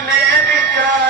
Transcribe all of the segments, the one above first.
जाने बिचार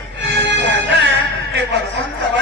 पर संत